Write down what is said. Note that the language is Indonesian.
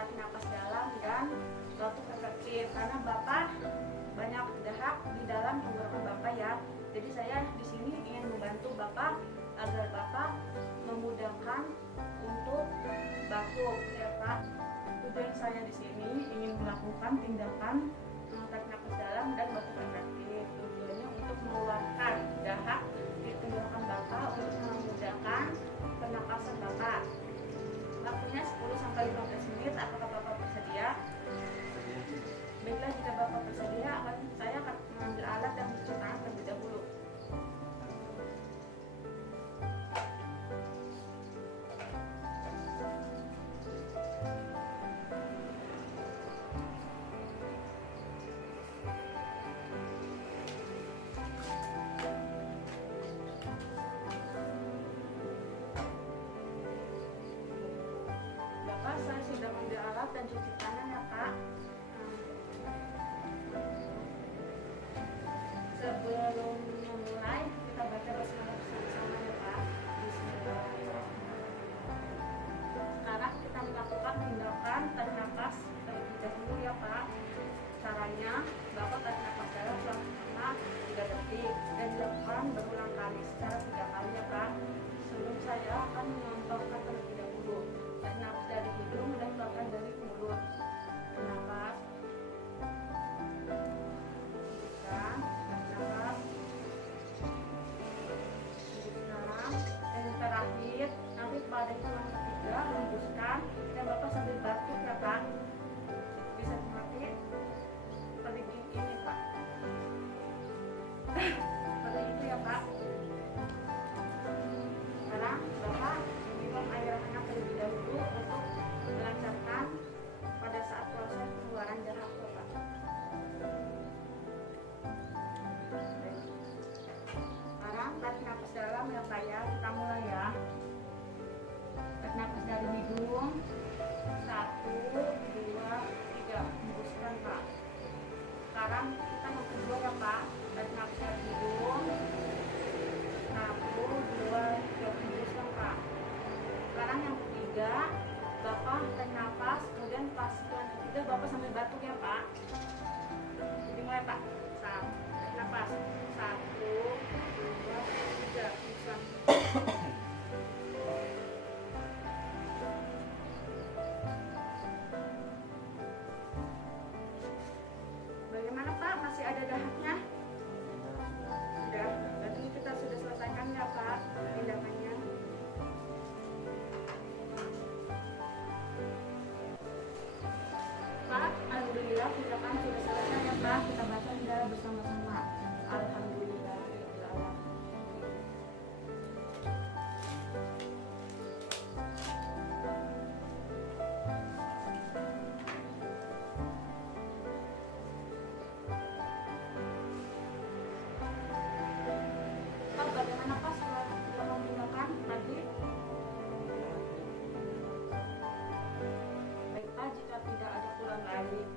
tarik napas dalam dan batuk efektif, karena Bapak banyak dahak di dalam tenggorokan Bapak ya. Jadi saya di sini ingin membantu Bapak agar Bapak memudahkan untuk batuk ya Pak. Tujuan saya di sini ingin melakukan tindakan tarik napas dalam dan batuk efektif. Tujuannya untuk mengeluarkan dahak di tenggorokan Bapak untuk memudahkan pernapasan Bapak. Waktunya 10-15 menit. Apakah Bapak bersedia? Baiklah, jika Bapak bersedia, saya akan mengambil alat dan mencuci tangan terlebih dahulu. Bapak, saya sudah mengambil alat dan cuci tangan ya Pak. Sebelum memulai, kita baca basmalah bersama-sama ya Pak. Bismillahirrahmanirrahim. Sekarang kita melakukan tindakan tarik nafas terlebih dahulu ya Pak. Caranya, Bapak tarik nafas dalam selama 3 detik dan dilakukan berulang kali secara 3 kali ya Pak. Sebelum saya akan mencontohkan terlebih dahulu. Tarik nafas dari hidung dan keluarkan dari mulut. Nafas. Terakhir, nanti pada hitungan ketiga hembuskan dan Bapak sambil batuk ya Pak. Bisa mati seperti ini Pak. Seperti itu ya Pak. Sekarang Bapak minum air hangat terlebih dahulu untuk melancarkan pada saat proses pengeluaran dahak Bapak. Sekarang tarik nafas dalam ya Pak ya. Kita mulai ya. Tarik nafas dari hidung. 1, 2, 3. Hembuskan Pak. Sekarang kita yang kedua ya Pak. Tarik nafas dari hidung. 1, 2, 3. Hembuskan Pak. Sekarang yang ketiga, Bapak tarik nafas, kemudian pas yang ketiga Bapak sambil batuk ya Pak. Jadi mulai Pak. Tarik nafas. 1, 2, 3. Hembuskan. Bagaimana Pak? Masih ada dahaknya? Sudah. Berarti kita sudah selesaikan ya Pak tindakannya. Pak, alhamdulillah tindakan sudah selesai ya Pak. Kita baca sudah bersama-sama. Alhamdulillah. Bagaimana Pak setelah kita menggunakan tadi? Baik Pak, jika tidak ada kurang lain